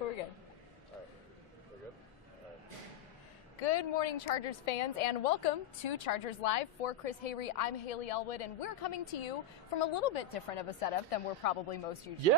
We're good. All right. We're good? All right. Good morning, Chargers fans, and welcome to Chargers Live. For Chris Hayrie, I'm Haley Elwood, and we're coming to you from a little bit different of a setup than we're probably most usually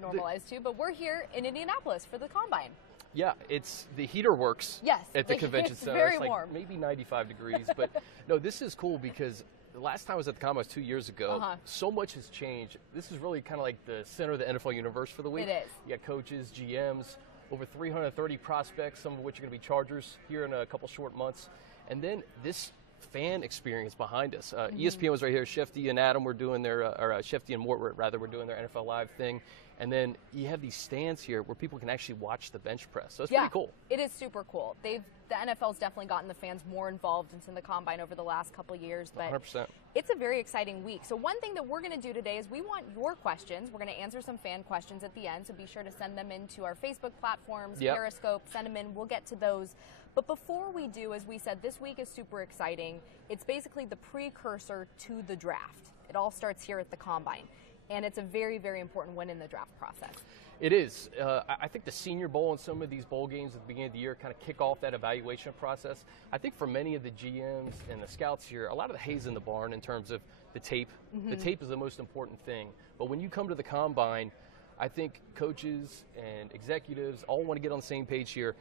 normalized to, but we're here in Indianapolis for the Combine. Yeah, it's the heater works at the convention center. Very it's like warm. Maybe 95 degrees, but no, this is cool because the last time I was at the Combine was 2 years ago. So much has changed. This is really kind of like the center of the NFL universe for the week. It is. You got coaches, GMs, over 330 prospects, some of which are going to be Chargers here in a couple short months. And then this fan experience behind us. ESPN was right here. Shefty and Adam were doing their, Shefty and Mort were doing their NFL Live thing. And then you have these stands here where people can actually watch the bench press. So it's pretty cool. It is super cool. The NFL's definitely gotten the fans more involved into the Combine over the last couple of years. But 100%. It's a very exciting week. So one thing that we're going to do today is we want your questions. We're going to answer some fan questions at the end, so be sure to send them into our Facebook platforms, Periscope, send them in. We'll get to those. But before we do, as we said, this week is super exciting. It's basically the precursor to the draft. It all starts here at the Combine. And it's a very, very important win in the draft process. It is. I think the Senior Bowl and some of these bowl games at the beginning of the year kind of kick off that evaluation process. I think for many of the GMs and the scouts here, a lot of the hay's in the barn in terms of the tape. The tape is the most important thing. But when you come to the Combine, I think coaches and executives all want to get on the same page here.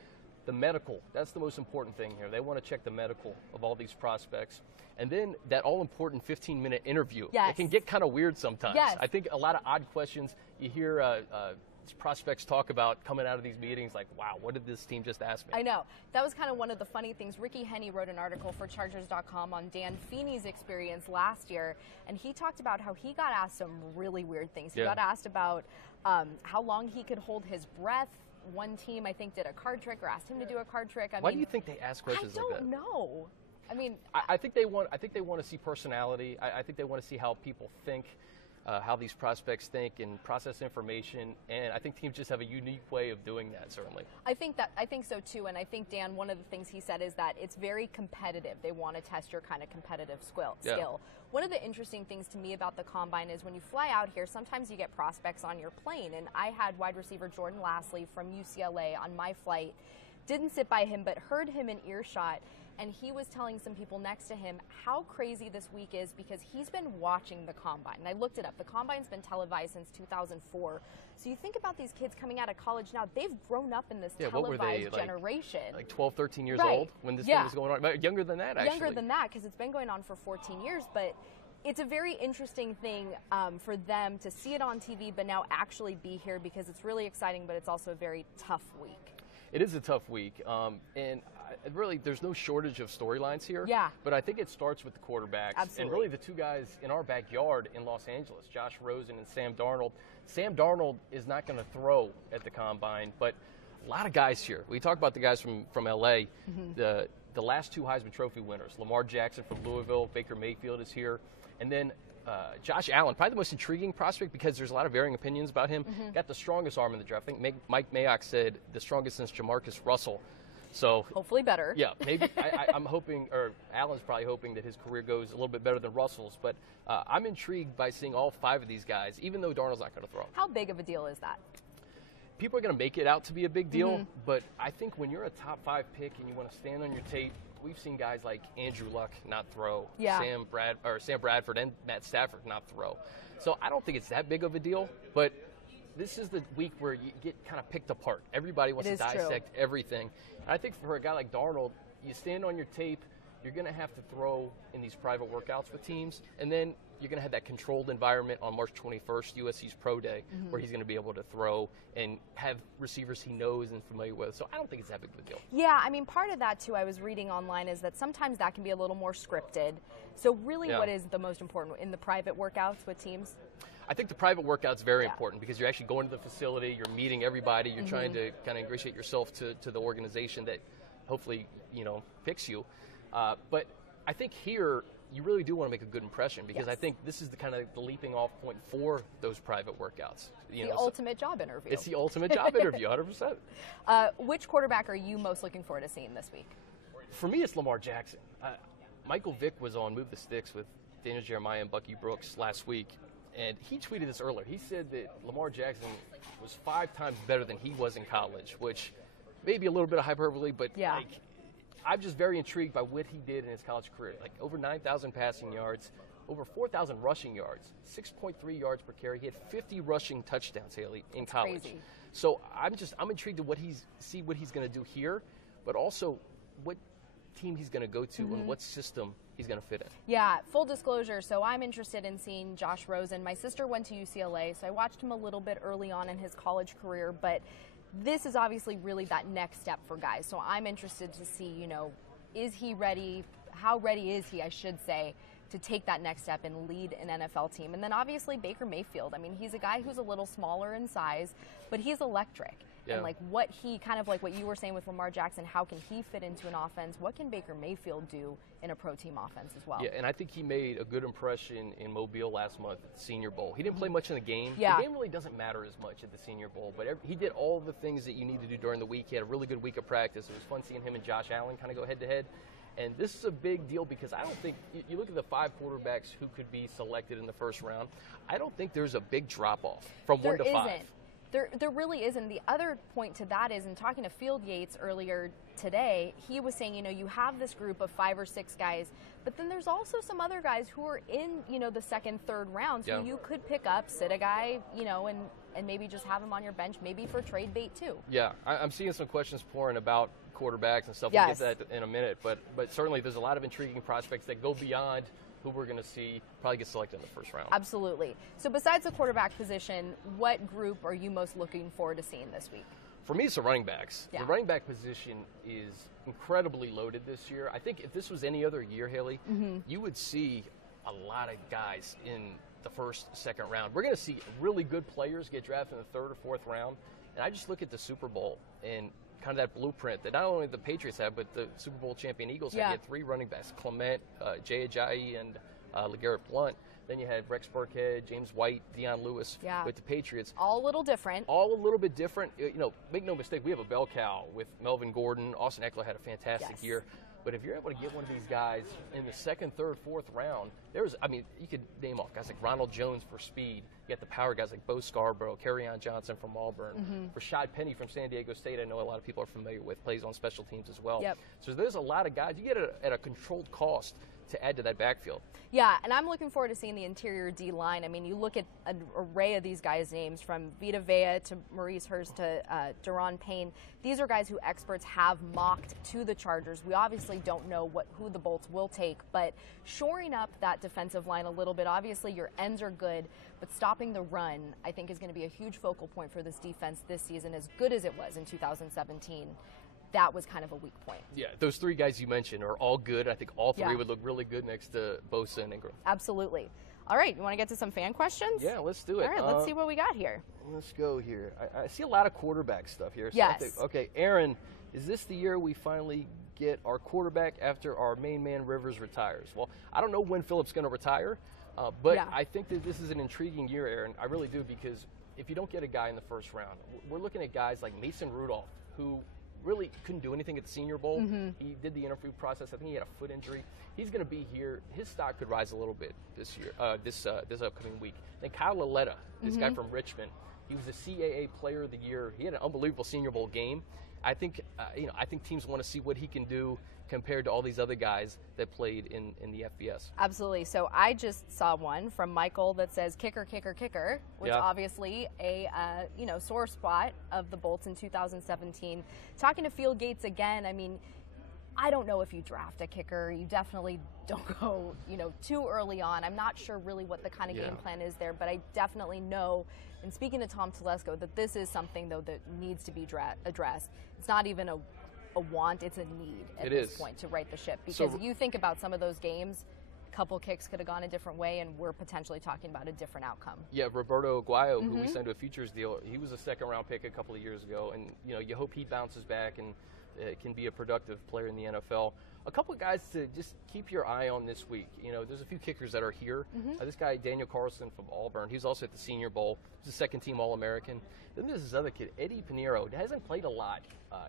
The medical, that's the most important thing here. They want to check the medical of all these prospects. And then that all-important 15-minute interview. It can get kind of weird sometimes. I think a lot of odd questions. You hear prospects talk about coming out of these meetings like, wow, what did this team just ask me? I know. That was kind of one of the funny things. Ricky Henney wrote an article for Chargers.com on Dan Feeney's experience last year, and he talked about how he got asked some really weird things. He got asked about how long he could hold his breath. One team, I think, did a card trick or asked him to do a card trick. Why do you think they ask questions like that? I don't know. I mean, I think they want to see personality. I think they want to see how people think, how these prospects think and process information. And I think teams just have a unique way of doing that, certainly. I think so too. And I think, Dan, one of the things he said is that it's very competitive. They want to test your kind of competitive skill. One of the interesting things to me about the Combine is when you fly out here, sometimes you get prospects on your plane. And I had wide receiver Jordan Lasley from UCLA on my flight. Didn't sit by him, but heard him in earshot. And he was telling some people next to him how crazy this week is because he's been watching the Combine. And I looked it up. The Combine's been televised since 2004. So you think about these kids coming out of college now. They've grown up in this televised generation. Like 12, 13 years old when this thing was going on? Younger than that, actually. Younger than that because it's been going on for 14 years. But it's a very interesting thing for them to see it on TV but now actually be here because it's really exciting, but it's also a very tough week. It is a tough week, and really there's no shortage of storylines here. But I think it starts with the quarterbacks. And really the two guys in our backyard in Los Angeles, Josh Rosen and Sam Darnold. Sam Darnold is not going to throw at the Combine, but a lot of guys here. We talk about the guys from L.A., the last two Heisman Trophy winners, Lamar Jackson from Louisville, Baker Mayfield is here, and then Josh Allen, probably the most intriguing prospect because there's a lot of varying opinions about him. Got the strongest arm in the draft. I think Mike Mayock said the strongest since Jamarcus Russell. So hopefully better. Yeah, maybe. I'm hoping, or Allen's probably hoping that his career goes a little bit better than Russell's. But I'm intrigued by seeing all five of these guys, even though Darnold's not going to throw. How big of a deal is that? People are going to make it out to be a big deal, but I think when you're a top 5 pick and you want to stand on your tape, we've seen guys like Andrew Luck not throw, Sam Bradford and Matt Stafford not throw. So I don't think it's that big of a deal, but this is the week where you get kind of picked apart. Everybody wants to dissect everything. And I think for a guy like Darnold, you stand on your tape, you're going to have to throw in these private workouts with teams, and then you're going to have that controlled environment on March 21st, USC's Pro Day, where he's going to be able to throw and have receivers he knows and familiar with. So I don't think it's that big of a deal. Yeah, I mean, part of that, too, I was reading online, is that sometimes that can be a little more scripted. So really what is the most important in the private workouts with teams? I think the private workout's very important because you're actually going to the facility, you're meeting everybody, you're trying to kind of ingratiate yourself to the organization that hopefully, picks you. But I think here you really do want to make a good impression because I think this is the kind of the leaping off point for those private workouts. The ultimate job interview. It's the ultimate job interview, 100%. Which quarterback are you most looking forward to seeing this week? For me, it's Lamar Jackson. Michael Vick was on Move the Sticks with Daniel Jeremiah and Bucky Brooks last week. And he tweeted this earlier. He said that Lamar Jackson was 5 times better than he was in college, which may be a little bit of hyperbole, but like, I'm just very intrigued by what he did in his college career. Like over 9,000 passing yards, over 4,000 rushing yards, 6.3 yards per carry. He had 50 rushing touchdowns, Haley, in college. Crazy. So I'm intrigued to what he's going to do here, but also what team he's going to go to and what system he's going to fit in. Yeah, full disclosure, so I'm interested in seeing Josh Rosen. My sister went to UCLA, so I watched him a little bit early on in his college career, but this is obviously really that next step for guys. So I'm interested to see, you know, is he ready? How ready is he, I should say, to take that next step and lead an NFL team? And then obviously Baker Mayfield. I mean, he's a guy who's a little smaller in size, but he's electric. Yeah. And like what he kind of like what you were saying with Lamar Jackson, how can he fit into an offense? What can Baker Mayfield do in a pro team offense as well? Yeah, and I think he made a good impression in Mobile last month at the Senior Bowl. He didn't play much in the game. Yeah. The game really doesn't matter as much at the Senior Bowl, but he did all the things that you need to do during the week. He had a really good week of practice. It was fun seeing him and Josh Allen kind of go head-to-head. And this is a big deal because I don't think – you look at the 5 quarterbacks who could be selected in the first round, I don't think there's a big drop-off from 1 to 5. There isn't. There really isn't. The other point to that is, in talking to Field Yates earlier today, he was saying, you know, you have this group of 5 or 6 guys, but then there's also some other guys who are in, you know, the 2nd, 3rd rounds who you could pick up, sit a guy, you know, and maybe just have him on your bench, maybe for trade bait too. Yeah, I'm seeing some questions pouring about quarterbacks and stuff. We'll get to that in a minute, but certainly there's a lot of intriguing prospects that go beyond who we're going to see probably get selected in the first round. Absolutely. So besides the quarterback position, what group are you most looking forward to seeing this week? For me, it's the running backs. Yeah. The running back position is incredibly loaded this year. I think if this was any other year, Haley, you would see a lot of guys in the 1st, 2nd round. We're going to see really good players get drafted in the 3rd or 4th round. And I just look at the Super Bowl and kind of that blueprint that not only the Patriots have, but the Super Bowl champion Eagles had. You had 3 running backs, Clement, Jay Ajayi, and LeGarrette Blount. Then you had Rex Burkhead, James White, Deion Lewis with the Patriots. All a little different. All a little bit different. You know, make no mistake, we have a bell cow with Melvin Gordon. Austin Eckler had a fantastic year. But if you're able to get one of these guys in the 2nd, 3rd, 4th round, you could name off guys like Ronald Jones for speed. You got the power guys like Bo Scarborough, Kerryon Johnson from Auburn, Rashad Penny from San Diego State. I know a lot of people are familiar with, plays on special teams as well. So there's a lot of guys. You get it at a controlled cost to add to that backfield. Yeah, and I'm looking forward to seeing the interior D-line. I mean, you look at an array of these guys' names, from Vita Vea to Maurice Hurst to Daron Payne. These are guys who experts have mocked to the Chargers. We obviously don't know who the Bolts will take, but shoring up that defensive line a little bit. Obviously, your ends are good, but stopping the run, I think, is going to be a huge focal point for this defense this season, as good as it was in 2017. That was kind of a weak point. Yeah, those 3 guys you mentioned are all good. I think all 3 would look really good next to Bosa and Ingram. Absolutely. All right, you want to get to some fan questions? Yeah, let's do it. All right, let's see what we got here. Let's go here. I see a lot of quarterback stuff here. So yes. Okay, Aaron, is this the year we finally get our quarterback after our main man Rivers retires? Well, I don't know when Phillips going to retire, but I think that this is an intriguing year, Aaron. I really do, because if you don't get a guy in the 1st round, we're looking at guys like Mason Rudolph, who really couldn't do anything at the Senior Bowl. He did the interview process. I think he had a foot injury. He's going to be here. His stock could rise a little bit this year, this upcoming week. Then Kyle Laletta, this guy from Richmond, he was the CAA Player of the Year. He had an unbelievable Senior Bowl game. I think teams want to see what he can do compared to all these other guys that played in the FBS. Absolutely. So I just saw one from Michael that says kicker, kicker, kicker, which obviously a sore spot of the Bolts in 2017. Talking to Field Yates again, I mean, I don't know if you draft a kicker. You definitely don't go, too early on. I'm not sure really what the kind of game plan is there, but I definitely know, and speaking to Tom Telesco, that this is something, though, that needs to be addressed. It's not even a want, it's a need at this point to right the ship. Because you think about some of those games, a couple kicks could have gone a different way, and we're potentially talking about a different outcome. Yeah, Roberto Aguayo, who we signed to a futures deal, he was a 2nd-round pick a couple of years ago, and you hope he bounces back and can be a productive player in the NFL. A couple of guys to just keep your eye on this week. There's a few kickers that are here. This guy, Daniel Carlson from Auburn, he's also at the Senior Bowl. He's a 2nd-team All-American. Then there's this other kid, Eddie Pinheiro. He hasn't played a lot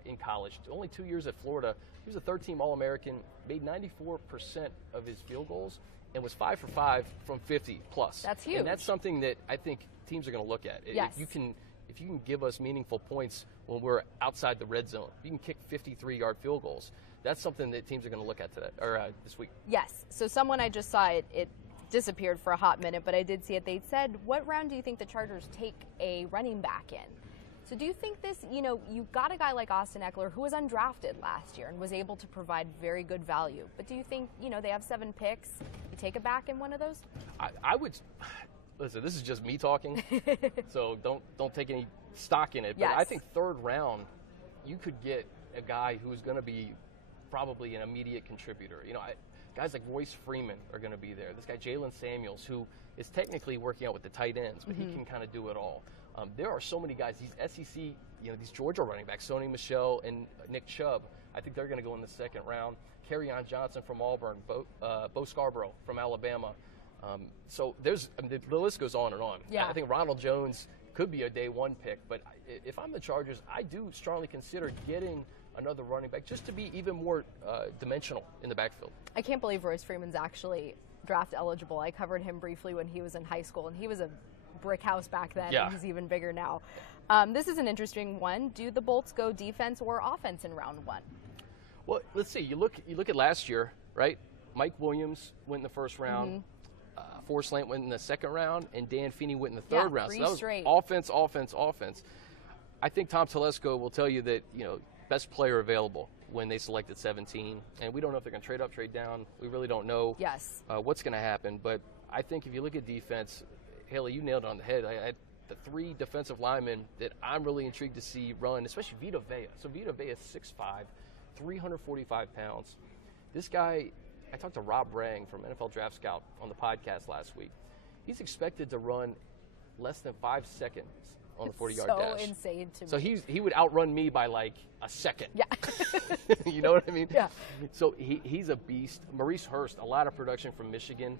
in college. Only 2 years at Florida. He was a 3rd-team All-American, made 94% of his field goals, and was 5 for 5 from 50 plus. That's huge. And that's something that I think teams are going to look at. Yes. If you can give us meaningful points when we're outside the red zone, you can kick 53-yard field goals. That's something that teams are going to look at today or this week. Yes. So someone I just saw it disappeared for a hot minute, but I did see it. They said, what round do you think the Chargers take a running back in? So do you think this, you got a guy like Austin Eckler who was undrafted last year and was able to provide very good value. But do you think, they have 7 picks, you take a back in one of those? I would, listen, this is just me talking, so don't take any stock in it. But yes. I think 3rd round, you could get a guy who's going to be probably an immediate contributor. Guys like Royce Freeman are going to be there. This guy Jalen Samuels, who is technically working out with the tight ends, but he can kind of do it all. There are so many guys. These SEC, these Georgia running backs, Sony Michel and Nick Chubb, I think they're going to go in the 2nd round. Kerryon Johnson from Auburn, Bo Scarborough from Alabama. So the list goes on and on. Yeah. I think Ronald Jones could be a day 1 pick, but if I'm the Chargers, I do strongly consider getting another running back just to be even more dimensional in the backfield. I can't believe Royce Freeman's actually draft eligible. I covered him briefly when he was in high school, and he was a brick house back then, yeah. And he's even bigger now. This is an interesting one. Do the Bolts go defense or offense in round 1? Well, let's see. You look at last year, right? Mike Williams went in the 1st round. Forrest Lamp went in the 2nd round, and Dan Feeney went in the 3rd round. So that was straight. Offense. I think Tom Telesco will tell you that, best player available when they selected 17. And we don't know if they're going to trade up, trade down. We really don't know yes. What's going to happen. But I think if you look at defense, Haley, you nailed it on the head. I had the 3 defensive linemen that I'm really intrigued to see run, especially Vita Vea. So Vita Vea is 6'5", 345 pounds. This guy, I talked to Rob Rang from NFL Draft Scout on the podcast last week. He's expected to run less than 5 seconds on the 40-yard dash. So insane to me. So he would outrun me by like a second. Yeah. You know what I mean? Yeah. So he's a beast. Maurice Hurst, a lot of production from Michigan.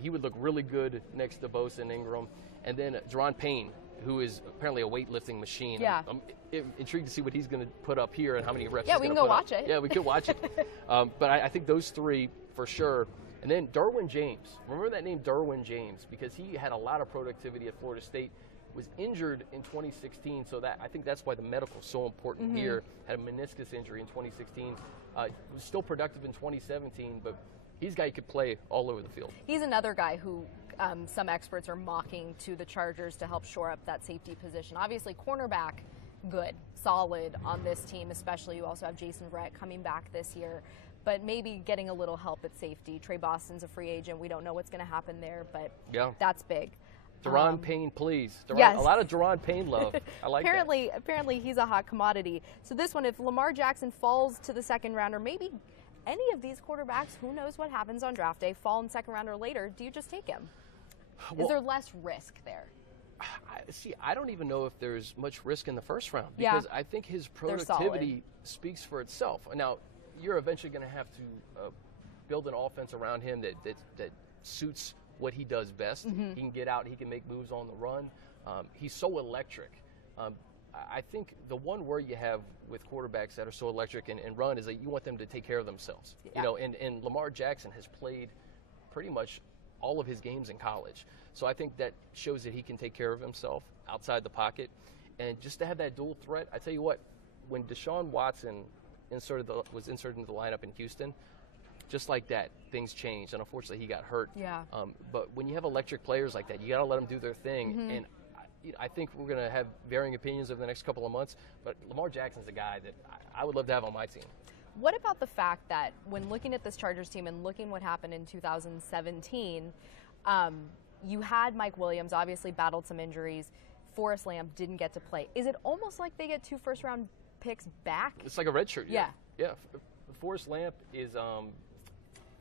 He would look really good next to Bosa and Ingram. And then Deron Payne, who is apparently a weightlifting machine. Yeah. I'm intrigued to see what he's going to put up here and how many reps yeah, he's we going can to go put watch up. it. Yeah, we could watch it. But I think those 3 for sure. And then Derwin James. Remember that name, Derwin James, because he had a lot of productivity at Florida State, was injured in 2016. So I think that's why the medical is so important here. Had a meniscus injury in 2016. Was still productive in 2017, but he's a guy who could play all over the field. He's another guy who some experts are mocking to the Chargers to help shore up that safety position. Obviously, cornerback, good, solid on this team, especially. You also have Jason Verrett coming back this year, but maybe getting a little help at safety. Trey Boston's a free agent. We don't know what's going to happen there, but that's big. Deron Payne, please. Yes. A lot of Deron Payne love. I like that. Apparently, he's a hot commodity. So this one, if Lamar Jackson falls to the 2nd round, or maybe any of these quarterbacks, who knows what happens on draft day, fall in 2nd round or later, do you just take him? Is there less risk there? I don't even know if there's much risk in the 1st round because I think his productivity speaks for itself. Now, you're eventually going to have to build an offense around him that suits what he does best. He can get out, he can make moves on the run. He's so electric. I think the one word you have with quarterbacks that are so electric and run is that you want them to take care of themselves. Yeah. And Lamar Jackson has played pretty much all of his games in college. So I think that shows that he can take care of himself outside the pocket. And just to have that dual threat, I tell you what, when Deshaun Watson was inserted into the lineup in Houston, just like that, things changed. And unfortunately, he got hurt. Yeah. But when you have electric players like that, you got to let them do their thing. And I think we're going to have varying opinions over the next couple of months, but Lamar Jackson's a guy that I would love to have on my team. What about the fact that when looking at this Chargers team and looking what happened in 2017, you had Mike Williams, obviously battled some injuries. Forrest Lamp didn't get to play. Is it almost like they get 2 first-round picks back? It's like a red shirt. Yeah. Forrest Lamp is,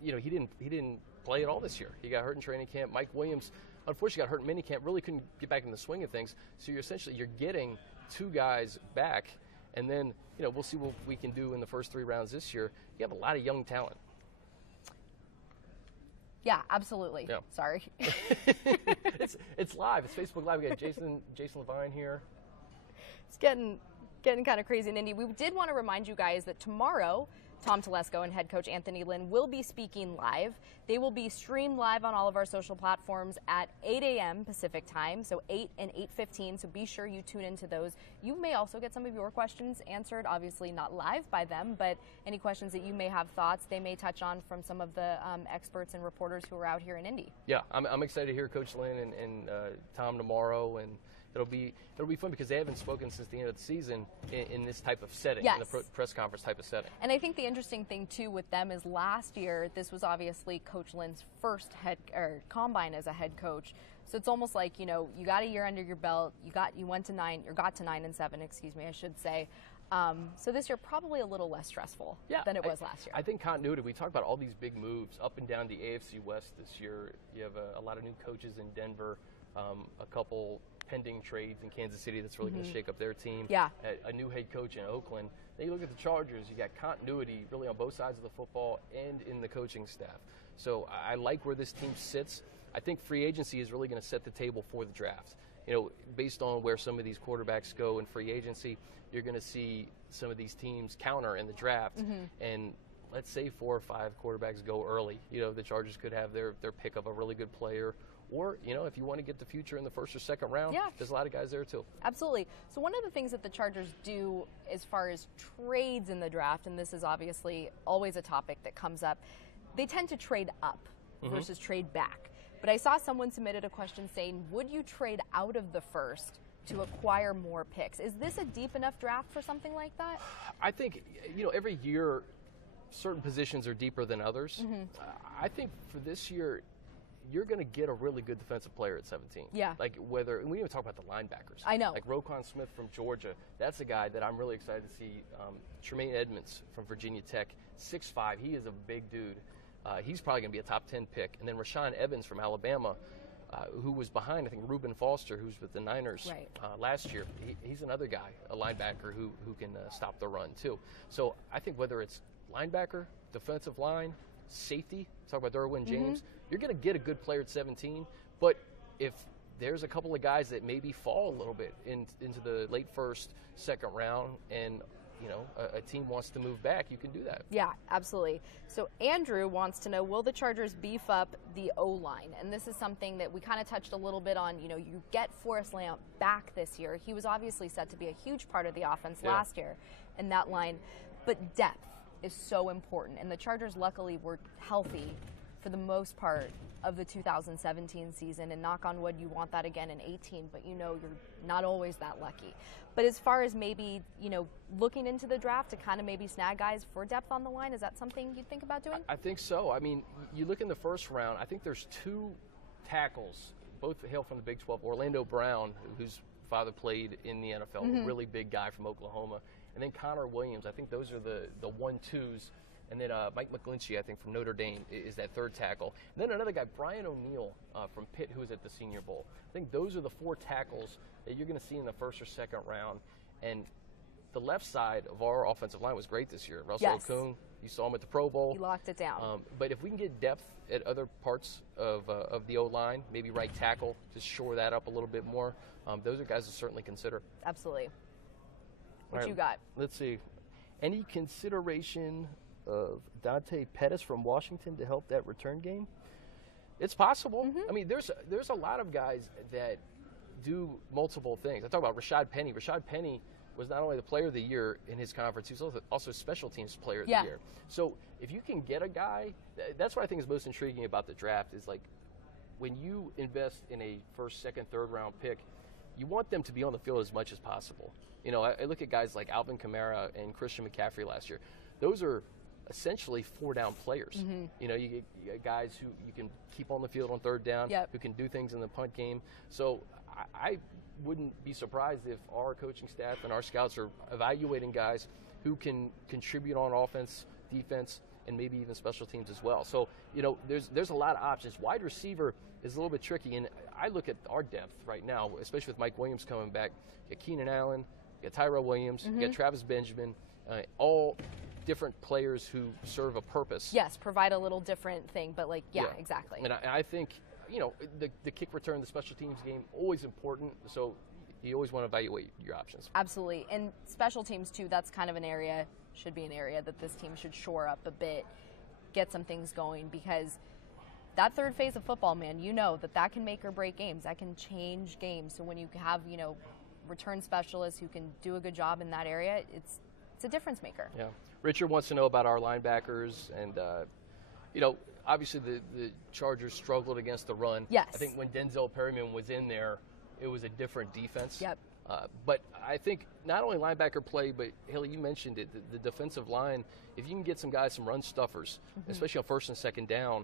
he didn't play at all this year. He got hurt in training camp. Mike Williams, unfortunately, got hurt in minicamp. Really couldn't get back in the swing of things. So you're getting 2 guys back, and then we'll see what we can do in the first 3 rounds this year. You have a lot of young talent. Yeah, absolutely. Yeah. Sorry. It's live. It's Facebook Live. We got Jason Levine here. It's getting kind of crazy in Indy. We did want to remind you guys that tomorrow, Tom Telesco and head coach Anthony Lynn will be speaking live. They will be streamed live on all of our social platforms at 8 a.m. Pacific time, so 8 and 8:15, so be sure you tune into those. You may also get some of your questions answered, obviously not live by them, but any questions that you may have thoughts they may touch on from some of the experts and reporters who are out here in Indy. Yeah, I'm excited to hear Coach Lynn and Tom tomorrow, and it'll be fun because they haven't spoken since the end of the season in this type of setting, yes, in the press conference type of setting. And I think the interesting thing too with them is last year this was obviously Coach Lynn's first combine as a head coach. So it's almost like, you got a year under your belt. You got to 9-7, excuse me, I should say. So this year probably a little less stressful than it was last year. I think continuity. We talked about all these big moves up and down the AFC West this year. You have a lot of new coaches in Denver, a couple pending trades in Kansas City that's really going to shake up their team. Yeah. A new head coach in Oakland. Then you look at the Chargers, you got continuity really on both sides of the football and in the coaching staff. So I like where this team sits. I think free agency is really going to set the table for the draft. Based on where some of these quarterbacks go in free agency, you're going to see some of these teams counter in the draft. And let's say 4 or 5 quarterbacks go early. The Chargers could have their pick of a really good player. Or, if you want to get the future in the first or second round, there's a lot of guys there too. Absolutely. So one of the things that the Chargers do as far as trades in the draft, and this is obviously always a topic that comes up, they tend to trade up versus trade back. But I saw someone submitted a question saying, would you trade out of the first to acquire more picks? Is this a deep enough draft for something like that? I think, every year certain positions are deeper than others. I think for this year, you're going to get a really good defensive player at 17. Yeah. And we didn't even talk about the linebackers. I know. Like Roquan Smith from Georgia. That's a guy that I'm really excited to see. Tremaine Edmonds from Virginia Tech, 6'5". He is a big dude. He's probably going to be a top 10 pick. And then Rashaan Evans from Alabama, who was behind, I think, Reuben Foster, who's with the Niners last year. He's another guy, a linebacker who can stop the run, too. So I think whether it's linebacker, defensive line, safety, talk about Derwin James, you're going to get a good player at 17. But if there's a couple of guys that maybe fall a little bit into the late first, second round, and a team wants to move back, you can do that. Yeah, absolutely. So Andrew wants to know, will the Chargers beef up the O-line? And this is something that we kind of touched a little bit on. You get Forrest Lamp back this year. He was obviously set to be a huge part of the offense last year in that line. But depth is so important. And the Chargers luckily were healthy for the most part of the 2017 season, and knock on wood, you want that again in 18, but you're not always that lucky. But as far as maybe, looking into the draft to kind of maybe snag guys for depth on the line, is that something you'd think about doing? I think so. I mean, you look in the first round, I think there's 2 tackles, both hail from the Big 12. Orlando Brown, whose father played in the NFL, a really big guy from Oklahoma, and then Connor Williams. I think those are the 1-2s. And then Mike McGlinchey, I think, from Notre Dame, is that 3rd tackle. And then another guy, Brian O'Neill from Pitt, who was at the Senior Bowl. I think those are the 4 tackles that you're going to see in the first or second round. And the left side of our offensive line was great this year. Russell Okung, you saw him at the Pro Bowl. He locked it down. But if we can get depth at other parts of the O-line, maybe right tackle, to shore that up a little bit more, those are guys to certainly consider. Absolutely. What you got? Let's see. Any consideration of Dante Pettis from Washington to help that return game? It's possible. I mean, there's a lot of guys that do multiple things. I talk about Rashad Penny. Rashad Penny was not only the player of the year in his conference, he was also special teams player of the year. So if you can get a guy, that's what I think is most intriguing about the draft, is like when you invest in a first, second, third round pick, you want them to be on the field as much as possible. I look at guys like Alvin Kamara and Christian McCaffrey last year. Those are essentially 4-down players. You get guys who you can keep on the field on third down, who can do things in the punt game. So I wouldn't be surprised if our coaching staff and our scouts are evaluating guys who can contribute on offense, defense, and maybe even special teams as well. So, there's a lot of options. Wide receiver is a little bit tricky, and I look at our depth right now, especially with Mike Williams coming back. You got Keenan Allen, you got Tyrell Williams, you got Travis Benjamin, all different players who serve a purpose. Yes, provide a little different thing, but exactly. And I think, the kick return, the special teams game, always important. So you always want to evaluate your options. Absolutely. And special teams, too, that's kind of should be an area that this team should shore up a bit, get some things going, because that third phase of football, man, you know that can make or break games. That can change games. So when you have, return specialists who can do a good job in that area, it's a difference maker. Yeah. Richard wants to know about our linebackers, and, obviously the Chargers struggled against the run. Yes. I think when Denzel Perryman was in there, it was a different defense. Yep. But I think not only linebacker play, but Haley, you mentioned it, the defensive line, if you can get some guys, some run stuffers, especially on first and second down,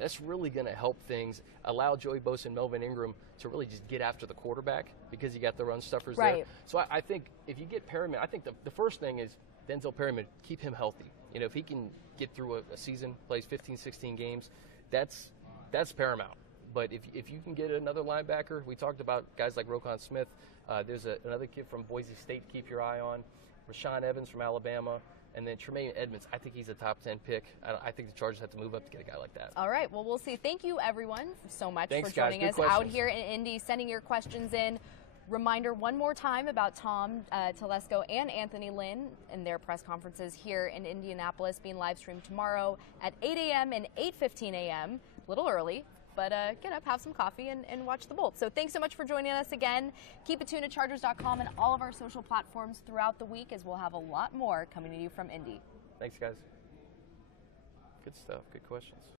that's really going to help things, allow Joey Bosa and Melvin Ingram to really just get after the quarterback because you got the run stuffers there. So I think if you get Perryman, I think the first thing is Denzel Perryman, keep him healthy. If he can get through a season, plays 15, 16 games, that's paramount. But if you can get another linebacker, we talked about guys like Roquan Smith. There's another kid from Boise State to keep your eye on, Rashaan Evans from Alabama, and then Tremaine Edmonds. I think he's a top 10 pick. I think the Chargers have to move up to get a guy like that. All right. Well, we'll see. Thank you, everyone, so much Thanks, for joining guys. us out here in Indy, sending your questions in. Reminder one more time about Tom Telesco and Anthony Lynn and their press conferences here in Indianapolis being live streamed tomorrow at 8 a.m. and 8:15 a.m. A little early, but get up, have some coffee, and watch the Bolt. So thanks so much for joining us again. Keep it tuned to Chargers.com and all of our social platforms throughout the week, as we'll have a lot more coming to you from Indy. Thanks, guys. Good stuff. Good questions.